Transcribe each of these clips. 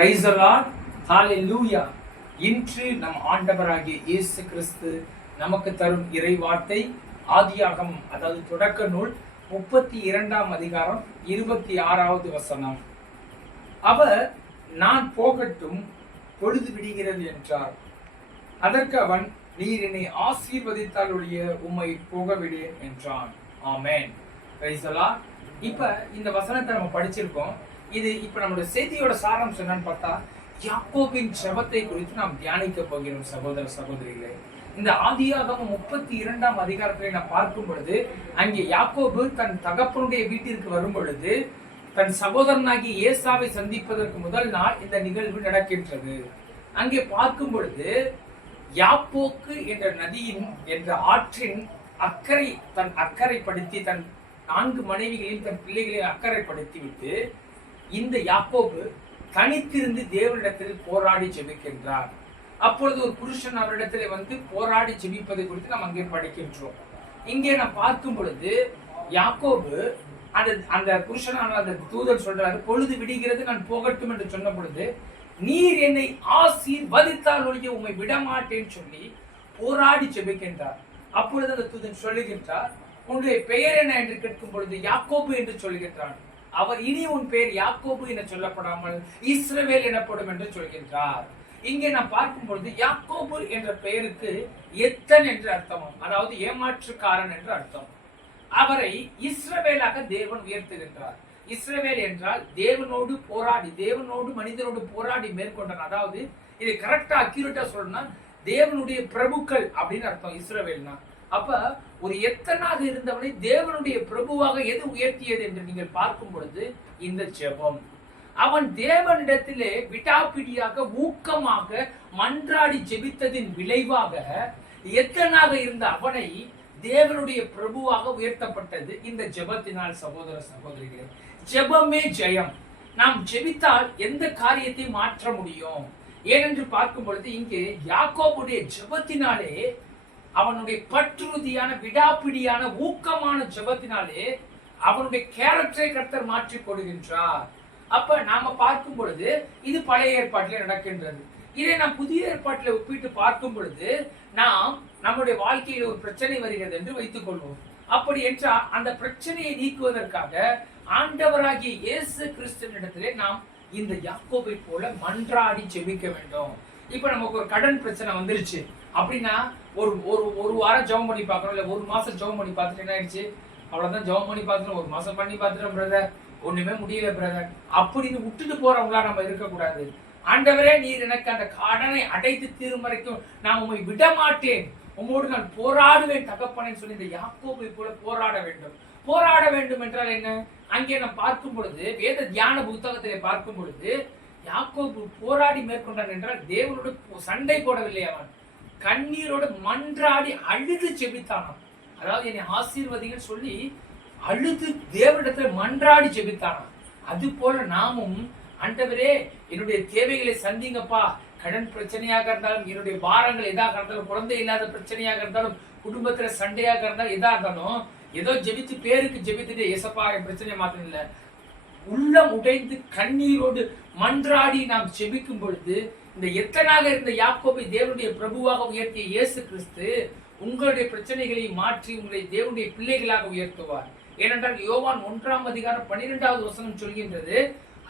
Price the Lord, ஹalleluya. இன்று நம் ஆண்டவராகிய இயேசு கிறிஸ்து நமக்கு தரும் இறை வார்த்தை ஆதியாகமம், அதாவது தொடக்க நூல் 32ஆம் அதிகாரம் 26வது வசனம். அவர், நான் போகட்டும், பொழுது விடுகிறது என்றார். அதற்கு அவன், நீர் என்னை ஆசீர்வதித்தால் ஒழிய உம்மை போகவிடேன் என்றான். ஆமென். Praise the lord. இப்ப இந்த வசனத்தை நம்ம படிச்சிருக்கோம். இது இப்ப நம்மளுடைய செய்தியோட சாராம்சம் என்னன்னு பார்த்தா, யாக்கோபின் ஜெபத்தை குறித்து நாம் தியானிக்க போகிறோம். சகோதர சகோதரிகளே, இந்த ஆதியாகமம் 32ஆம் அதிகாரத்தை நாம் பார்க்கும் பொழுது, அங்கே யாக்கோபு தன் தகப்பனுடைய வீட்டிற்கு வரும் பொழுது தன் சகோதரனாகி ஏசாவை சந்திப்பதற்கு முதல் நாள் இந்த நிகழ்வு நடக்கின்றது. அங்கே பார்க்கும் பொழுது யாப்போக்கு என்ற நதியின் என்ற ஆற்றின் அக்கறை தன் அக்கறைப்படுத்தி தன் 4 மனைவிகளையும் தன் பிள்ளைகளையும் அக்கறைப்படுத்தி விட்டு இந்த யாக்கோபு தனித்திருந்து தேவனிடத்தில் போராடி ஜெபிக்கின்றார். அப்பொழுது ஒரு புருஷன் அவரிடத்திலே வந்து போராடி ஜெபிப்பதை குறித்து நாம் அங்கே படிக்கின்றோம். இங்கே நாம் பார்க்கும் பொழுது யாக்கோபு அந்த புருஷனான அந்த தூதர் சொல்றாரு, பொழுது விடுகிறது, நான் போகட்டும் என்று சொன்ன பொழுது, நீர் என்னை ஆசீர்வதித்தால் ஒழிய உம்மை விடமாட்டேன்னு சொல்லி போராடி ஜெபிக்கின்றார். அப்பொழுது அந்த தூதன் சொல்லுகின்றார், உன்னுடைய பெயர் என்ன என்று கேட்கும் பொழுது யாக்கோபு என்று சொல்லுகின்றான். அவர், இனி உன் பெயர் யாக்கோபு என சொல்லப்படாமல் இஸ்ரவேல் எனப்படும் என்று சொல்கின்றார். இங்கே நாம் பார்க்கும் பொழுது யாக்கோபு என்ற பெயருக்கு எத்தன் என்று அர்த்தம், அதாவது ஏமாற்றுக்காரன் என்று அர்த்தம். அவரை இஸ்ரவேலாக தேவன் உயர்த்துகின்றார். இஸ்ரவேல் என்றால் தேவனோடு போராடி, தேவனோடு மனிதனோடு போராடி மேற்கொண்டான். அதாவது இதை கரெக்டா அக்யூரேட்டா சொல்லணும்னா தேவனுடைய பிரபுக்கள் அப்படின்னு அர்த்தம் இஸ்ரவேல்னா. அப்ப ஒரு எத்தனாக இருந்தவனை தேவனுடைய பிரபுவாக எது உயர்த்தியது என்று நீங்கள் பார்க்கும் பொழுது இந்த ஜெபம். அவன் தேவனிடத்திலே விடாப்பிடியாக ஊக்கமாக மன்றாடி ஜெபித்ததின் விளைவாக எத்தனாக இருந்த அவனை தேவனுடைய பிரபுவாக உயர்த்தப்பட்டது இந்த ஜெபத்தினால். சகோதர சகோதரிகளே, ஜெபமே ஜெயம். நாம் ஜெபித்தால் எந்த காரியத்தை மாற்ற முடியும். ஏனென்று பார்க்கும் பொழுது இங்கே யாக்கோபுடைய ஜெபத்தினாலே, அவனுடைய பற்றுறுதியான விடாப்பிடியான ஊக்கமான ஜெபத்தினாலே அவனுடைய கேரக்டரை கர்த்தர் மாற்றி கொடுக்கின்றார். அப்ப நாம பார்க்கும் பொழுது இது பழைய ஏற்பாட்டிலே நடக்கின்றது. இதை நாம் புதிய ஏற்பாட்டில் ஒப்பிட்டு பார்க்கும் பொழுது, நாம் நம்முடைய வாழ்க்கையில் ஒரு பிரச்சனை வருகிறது என்று வைத்துக் கொள்வோம். அப்படி என்றால் அந்த பிரச்சனையை நீக்குவதற்காக ஆண்டவராகிய இயேசு கிறிஸ்துவினிடத்திலே நாம் இந்த யாக்கோபை போல மன்றாடி ஜெபிக்க வேண்டும். இப்ப நமக்கு ஒரு கடன் பிரச்சனை வந்துருச்சு அப்படின்னா ஒரு வாரம் ஜெபம் பண்ணி பார்க்கணும், இல்ல ஒரு மாசம் ஜெபம் பண்ணி பார்த்துட்டு என்ன ஆயிடுச்சு, அவ்வளவுதான் ஜெபம் பண்ணி பார்த்துட்டோம், ஒரு மாசம் பண்ணி பார்த்துட்டோம் பிரதர், ஒண்ணுமே முடியல பிரதர் அப்படின்னு விட்டுட்டு போறவங்களா நம்ம இருக்கக்கூடாது. ஆண்டவரே, நீர் எனக்கு அந்த கடனை அடைத்து தீரும் வரைக்கும் நான் உண்மை விட மாட்டேன், உம்மோடு நான் போராடுவேன் தகப்பனேன்னு சொல்லி இந்த யாக்கோபை போல போராட வேண்டும். போராட வேண்டும் என்றால் என்ன? அங்கே நாம் பார்க்கும் பொழுது வேத தியான புத்தகத்திலே பார்க்கும் பொழுது யாக்கோபு போராடி மேற்கொண்டான் என்றால் தேவனோடு சண்டை போடவில்லை. அவன் கண்ணீரோடு மன்றாடி அழுது ஜெபித்தானாம். அதாவது என்னை ஆசீர்வதின்னு சொல்லி அழுது தேவனிடத்துல மன்றாடி ஜெபித்தானாம். அது போல நாமும், ஆண்டவரே என்னுடைய தேவைகளை சந்திங்கப்பா, கடன் பிரச்சனையாக இருந்தாலும், என்னுடைய பாரங்கள் எதாக இருந்தாலும், குழந்தை இல்லாத பிரச்சனையாக இருந்தாலும், குடும்பத்துல சண்டையாக இருந்தாலும், எதா இருந்தாலும், ஏதோ ஜெபித்து பேருக்கு ஜெபித்துட்டு ஏசப்பா என் பிரச்சனையை மாத்திரம் இல்ல, உள்ளம் உடைந்து கண்ணீரோடு மன்றாடி நாம் ஜெபிக்கும் பொழுது இந்த எத்தனாக இருந்த யாக்கோபை தேவனுடைய பிரபுவாக உயர்த்திய இயேசு கிறிஸ்து உங்களுடைய பிரச்சனைகளை மாற்றி உங்களை தேவனுடைய பிள்ளைகளாக உயர்த்துவார். ஏனென்றால் யோவான் 1ஆம் அதிகாரம் 12வது வசனம் சொல்கின்றது,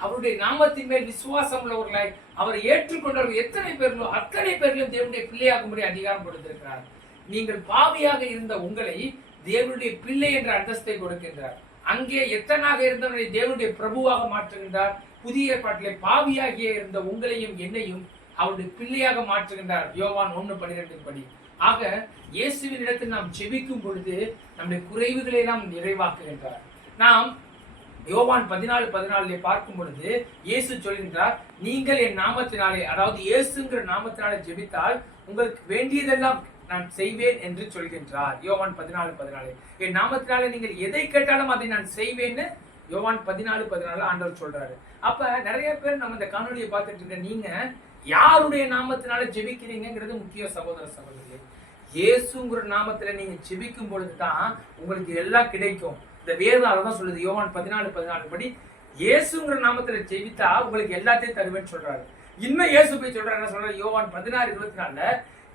அவருடைய நாமத்தின் மேல் விசுவாசம் உள்ளவர்களாய் அவரை ஏற்றுக்கொண்டவர்கள் எத்தனை பேர்களோ அத்தனை பேர்களும் தேவனுடைய பிள்ளையாகும்படி அதிகாரம் கொடுத்திருக்கிறார். நீங்கள் பாவியாக இருந்த உங்களை தேவனுடைய பிள்ளை என்ற அந்தஸ்தை கொடுக்கின்றார். அங்கே எத்தனாக இருந்தவரை தேவனுடைய பிரபுவாக மாற்றுகின்றார். புதிய ஏற்பாட்டிலே பாவியாகிய இருந்த உங்களையும் என்னையும் அவருடைய பிள்ளையாக மாற்றுகின்றார். யோவான் 1:12 படி. ஆக இயேசுவின் இடத்தில் நாம் ஜெபிக்கும் பொழுது நம்முடைய குறைவுகளை நாம் நிறைவாக்குகின்றார். நாம் யோவான் 14:14 பார்க்கும் பொழுது இயேசு சொல்கின்றார், நீங்கள் என் நாமத்தினாலே, அதாவது இயேசுங்கிற நாமத்தினாலே ஜெபித்தால் உங்களுக்கு வேண்டியதெல்லாம் நான் செய்வேன் என்று சொல்கின்றார். யோவான் 14:14 என் நாமத்தினாலே நீங்கள் எதை கேட்டாலும் அதை நான் செய்வேன்னு யோவான் 14:14 ஆண்டவர் சொல்றாரு. அப்ப நிறைய பேர் நம்ம இந்த காணொலியை பார்த்துட்டு இருக்க, நீங்க யாருடைய நாமத்தினால ஜெபிக்கிறீங்கிறது முக்கிய. சகோதர சகோதரி, இயேசுங்கிற நாமத்துல நீங்க ஜெபிக்கும் பொழுதுதான் உங்களுக்கு எல்லாம் கிடைக்கும். இந்த வேதம் தான் சொல்லுது. யோவான் 14:14 படி இயேசுங்கிற நாமத்துல ஜெபித்தா உங்களுக்கு எல்லாத்தையும் தருவேன்னு சொல்றாரு. இன்னும் இயேசு போய் சொல்றாரு, என்ன சொல்றாரு? யோவான் 16:24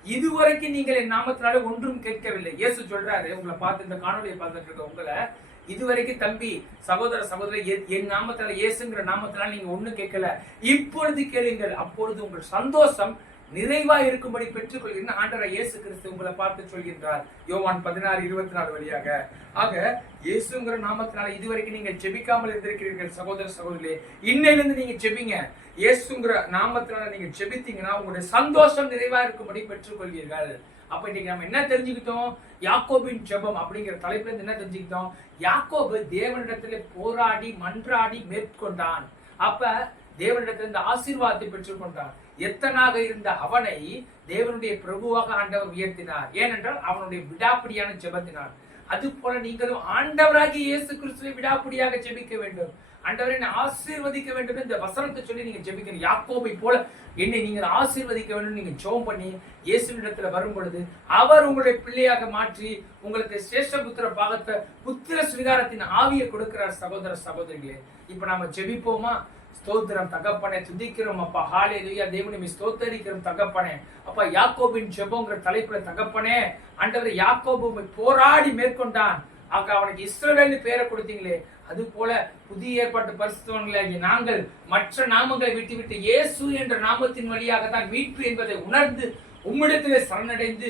இதுவரைக்கும் நீங்கள் என் நாமத்தினால ஒன்றும் கேட்கவில்லை. இயேசு சொல்றாரு, உங்களை பார்த்து இந்த காணொலியை பார்த்துட்டு இருக்க உங்களை, இதுவரைக்கும் தம்பி சகோதர சகோதரி என் நாமத்தினால இயேசுங்கிற நாமத்தினால நீங்க ஒண்ணும் கேட்கல, இப்பொழுது கேளுங்கள், அப்பொழுது உங்கள் சந்தோஷம் நிறைவா இருக்கும்படி பெற்றுக் கொள்கிறேன் ஆண்டவர் இயேசு கிறிஸ்து உங்களை பார்த்து சொல்கின்றார். யோவான் 16:24 வழியாக. ஆக இயேசுங்கிற நாமத்தினால இதுவரைக்கும் நீங்கள் ஜெபிக்காமல் இருந்திருக்கிறீர்கள் சகோதர சகோதரிகளே, இன்னையிலிருந்து நீங்க ஜெபிங்க. இயேசுங்கிற நாமத்தினால நீங்க ஜெபித்தீங்கன்னா உங்களுடைய சந்தோஷம் நிறைவா இருக்கும்படி பெற்றுக் கொள்வீர்கள். அப்ப இன்னைக்கு நம்ம என்ன தெரிஞ்சுக்கிட்டோம்? யாக்கோபின் ஜெபம் அப்படிங்கிற தலைப்புல இருந்து என்ன தெரிஞ்சுக்கிட்டோம்? யாக்கோபு தேவனிடத்திலே போராடி மன்றாடி மேற்கொண்டான். அப்ப தேவனிடத்தில் இந்த ஆசீர்வாதத்தை பெற்றுக் கொண்டான். எத்தனாக இருந்த அவனை தேவனுடைய பிரபுவாக ஆண்டவர் உயர்த்தினார். ஏனென்றால் அவனுடைய விடாப்பிடியான ஜெபத்தினார். அது போல நீங்களும் ஆண்டவராகிய இயேசு கிறிஸ்துவை விடாப்பிடியாக ஜெபிக்க வேண்டும். ஆண்டவரை என்னை ஆசீர்வதிக்க வேண்டும் இந்த வசனத்தை சொல்லி நீங்க ஜெபிக்கணும். யாக்கோபை போல என்னை நீங்கள் ஆசீர்வதிக்க வேண்டும் நீங்க ஜெபம் பண்ணி இயேசுவிடத்துல வரும் பொழுது அவர் உங்களுடைய பிள்ளையாக மாற்றி உங்களுக்கு சிரேஷ்ட புத்திர பாகத்தை புத்திர சுவிகாரத்தின் ஆவியை கொடுக்கிறார். சகோதர சகோதரிகளே, இப்ப நாம ஜெபிப்போமா? ஸ்தோத்திரம் தகப்பனே, துதிக்கிறோம் அப்பா, ஹல்லேலூயா. தேவனை ஸ்தோத்தரிக்கிறோம் தகப்பனே. அப்பா யாக்கோபின் ஜெபம்ங்கிற தலைப்புல தகப்பனே, ஆண்டவரே யாக்கோபு போராடி மேற்கொண்டான். ஆக அவனுக்கு இஸ்ரவேல்னு பேரை கொடுத்தீங்களே, அது போல புதிய ஏற்பாட்டு பரிசுத்தவான்களாகிய நாங்கள் மற்ற நாமங்களை விட்டுவிட்டு இயேசு என்ற நாமத்தின் வழியாக தான் மீட்பு என்பதை உணர்ந்து உம்மிடத்திலே சரணடைந்து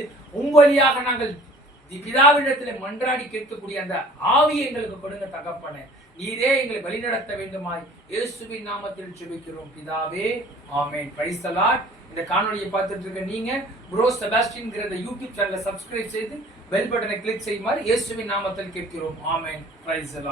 வழியாக நாங்கள் பிதாவிடத்திலே மன்றாடி கேட்கக்கூடிய அந்த ஆவியை எங்களுக்கு கொடுங்க தகப்பனே. நீரே எங்களை வழிநடத்த வேண்டுமாய் இயேசுவின் நாமத்தில் ஜெபிக்கிறோம் பிதாவே, ஆமென். Praise the Lord. இந்த காணொளியை பார்த்துட்டு இருக்க நீங்க ப்ரோ செபாஸ்டியன்ங்கிற யூடியூப் சேனலை சப்ஸ்கிரைப் செய்து பெல் பட்டனை கிளிக் செய்யுமாறு இயேசுவின் நாமத்தில் கேட்கிறோம். ஆமென். Praise the Lord.